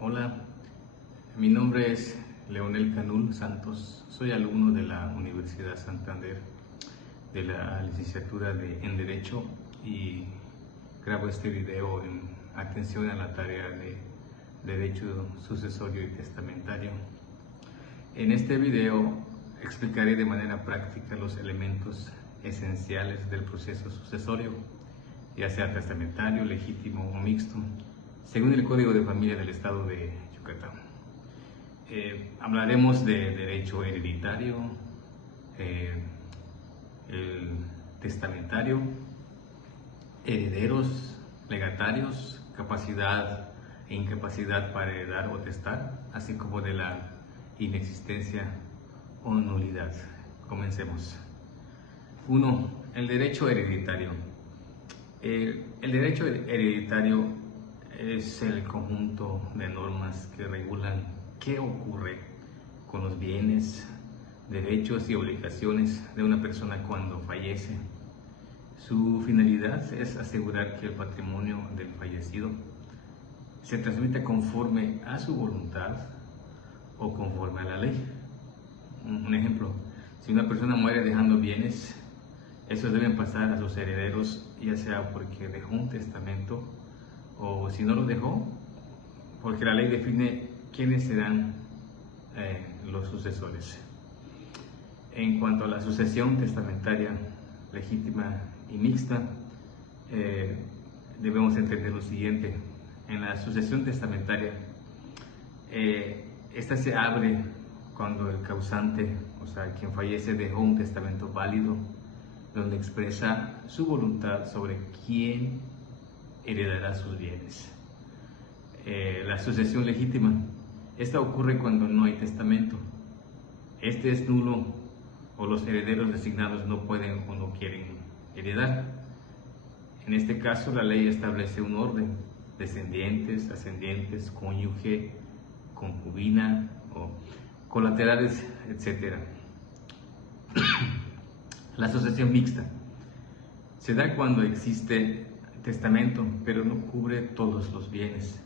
Hola, mi nombre es Leonel Canul Santos, soy alumno de la Universidad Santander de la licenciatura en Derecho y grabo este video en atención a la tarea de Derecho Sucesorio y Testamentario. En este video explicaré de manera práctica los elementos esenciales del proceso sucesorio, ya sea testamentario, legítimo o mixto, según el Código de Familia del Estado de Yucatán. Hablaremos de derecho hereditario, el testamentario, herederos, legatarios, capacidad e incapacidad para heredar o testar, así como de la inexistencia o nulidad. Comencemos. 1. El derecho hereditario. El derecho hereditario es el conjunto de normas que regulan qué ocurre con los bienes, derechos y obligaciones de una persona cuando fallece. Su finalidad es asegurar que el patrimonio del fallecido se transmita conforme a su voluntad o conforme a la ley. Un ejemplo, si una persona muere dejando bienes, esos deben pasar a sus herederos, ya sea porque dejó un testamento o si no lo dejó, porque la ley define quiénes serán los sucesores. En cuanto a la sucesión testamentaria, legítima y mixta, debemos entender lo siguiente. En la sucesión testamentaria, esta se abre cuando el causante, o sea, quien fallece, dejó un testamento válido donde expresa su voluntad sobre quién heredará sus bienes. La sucesión legítima, esta ocurre cuando no hay testamento. Este es nulo o los herederos designados no pueden o no quieren heredar. En este caso, la ley establece un orden: descendientes, ascendientes, cónyuge, concubina o colaterales, etc. La sucesión mixta se da cuando existe testamento, pero no cubre todos los bienes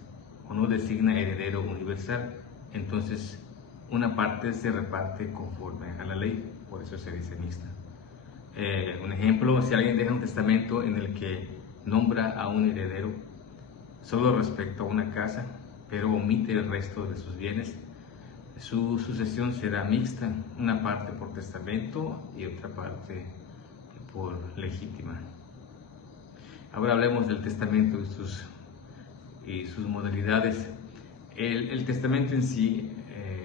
o no designa heredero universal. Entonces, una parte se reparte conforme a la ley, por eso se dice mixta. Un ejemplo, si alguien deja un testamento en el que nombra a un heredero solo respecto a una casa, pero omite el resto de sus bienes, su sucesión será mixta, una parte por testamento y otra parte por legítima. Ahora hablemos del testamento y sus modalidades. El testamento en sí,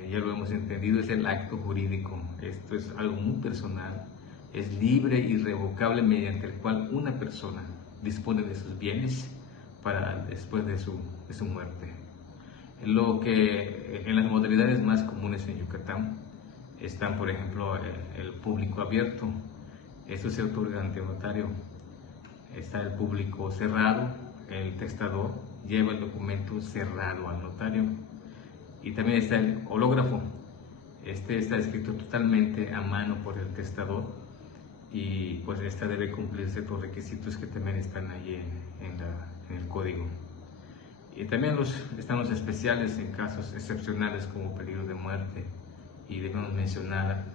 ya lo hemos entendido, es el acto jurídico. Esto es algo muy personal, es libre y irrevocable, mediante el cual una persona dispone de sus bienes para después de su muerte. Lo que en las modalidades más comunes en Yucatán están, por ejemplo, el público abierto. Esto se otorga ante notario. Está el público cerrado, el testador lleva el documento cerrado al notario. Y también está el hológrafo. Este está escrito totalmente a mano por el testador y pues esta debe cumplir ciertos requisitos que también están allí en el código. Y también están los especiales en casos excepcionales como peligro de muerte, y debemos mencionar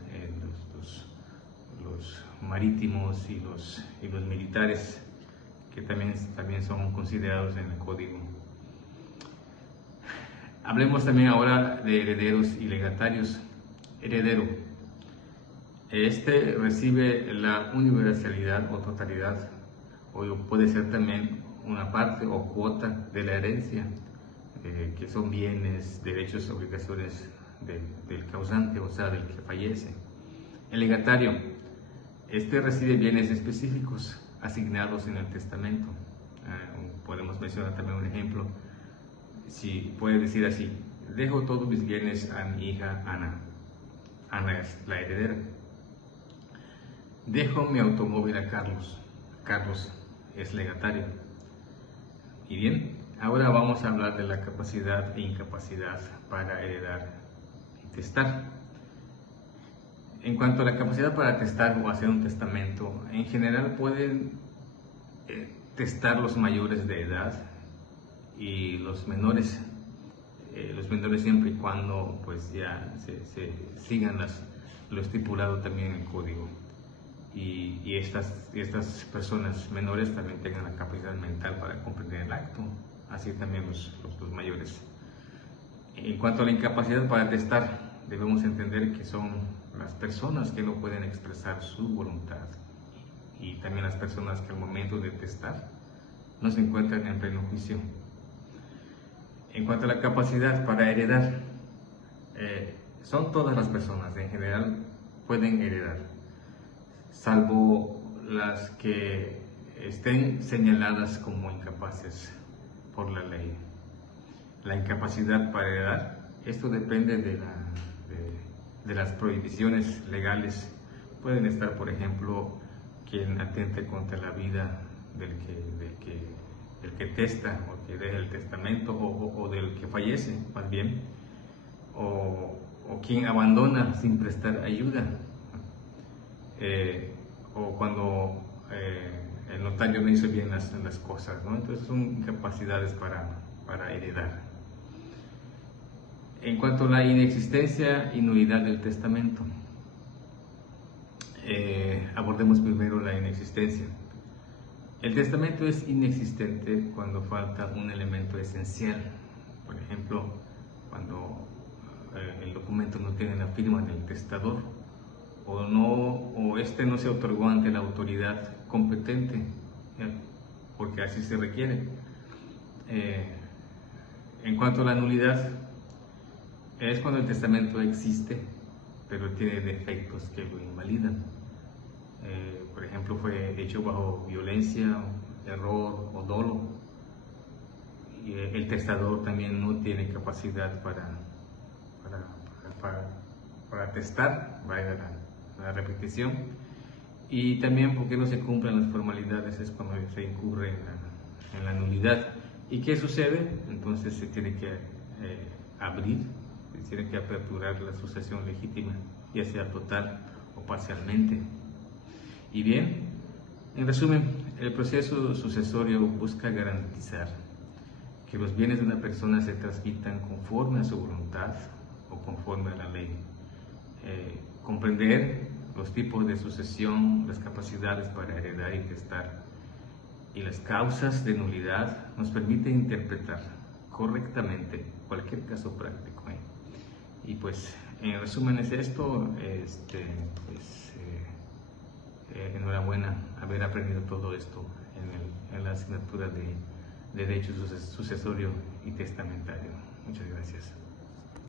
los marítimos y los militares, que también son considerados en el código. Hablemos también ahora de herederos y legatarios. Heredero. Este recibe la universalidad o totalidad, o puede ser también una parte o cuota de la herencia, que son bienes, derechos, obligaciones del causante, o sea, del que fallece. El legatario. Este recibe bienes específicos asignados en el testamento. Podemos mencionar también un ejemplo. Si puede decir así: dejo todos mis bienes a mi hija Ana. Ana es la heredera. Dejo mi automóvil a Carlos. Carlos es legatario. Y bien, ahora vamos a hablar de la capacidad e incapacidad para heredar y testar. En cuanto a la capacidad para testar o hacer un testamento, en general pueden testar los mayores de edad y los menores. los menores, siempre y cuando pues ya se sigan lo estipulado también en el código, y estas personas menores también tengan la capacidad mental para comprender el acto, así también los mayores. En cuanto a la incapacidad para testar, debemos entender que son las personas que no pueden expresar su voluntad, y también las personas que al momento de testar no se encuentran en pleno juicio. En cuanto a la capacidad para heredar, son todas las personas en general pueden heredar, salvo las que estén señaladas como incapaces por la ley. La incapacidad para heredar, esto depende de las prohibiciones legales. Pueden estar, por ejemplo, quien atente contra la vida del que testa o que deja el testamento, o del que fallece, más bien, o quien abandona sin prestar ayuda, o cuando el notario no hizo bien las cosas, ¿no? Entonces son incapacidades para heredar. En cuanto a la inexistencia y nulidad del testamento, abordemos primero la inexistencia. El testamento es inexistente cuando falta un elemento esencial. Por ejemplo, cuando el documento no tiene la firma del testador, o este no se otorgó ante la autoridad competente, porque así se requiere. En cuanto a la nulidad, es cuando el testamento existe, pero tiene defectos que lo invalidan. Por ejemplo, fue hecho bajo violencia, error o dolo, y el testador también no tiene capacidad para testar, vaya la repetición, y también porque no se cumplen las formalidades, es cuando se incurre en la nulidad. ¿Y qué sucede? Entonces se tiene que abrir, se tiene que aperturar la sucesión legítima, ya sea total o parcialmente. Y bien, en resumen, el proceso sucesorio busca garantizar que los bienes de una persona se transmitan conforme a su voluntad o conforme a la ley. Comprender los tipos de sucesión, las capacidades para heredar y testar, y las causas de nulidad nos permite interpretar correctamente cualquier caso práctico. Y pues, en resumen es esto. Enhorabuena haber aprendido todo esto en la asignatura de Derecho Sucesorio y Testamentario.